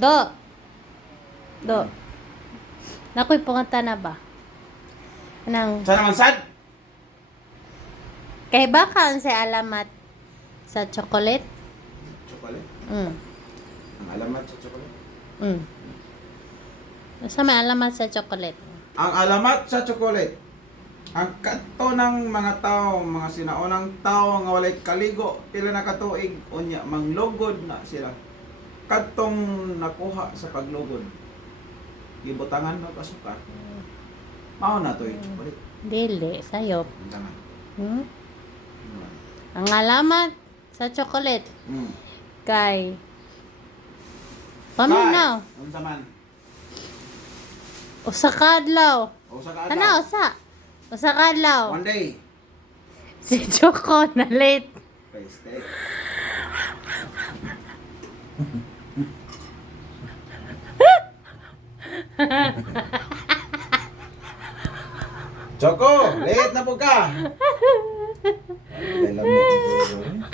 Do. Do. Nakoy pungata na ba? Anang Sa naman sad? kay baka ang sa alamat sa chocolate? Chocolate. Mm. Ang alamat sa chocolate. Mm. Sa may alamat sa chocolate. Ang alamat sa chocolate. Ang kadto ng mga tao, mga sinaunang tao nga walay kaligo, pila na katuig unya manglugod na sila. Kadtong nakuha sa paglugod. Gibutangan na kasukar. Mao na to yung chocolate. Dili, sayop. Ang tanan. Hmm? Ang alamat sa chocolate kay paminaw. Unsa man? Usa ka adlaw. Usa ka Kana adlaw. usa. Usa ka adlaw. One day. Si Choco na late. Stay. Choco, late na po ka. Ay, lamig.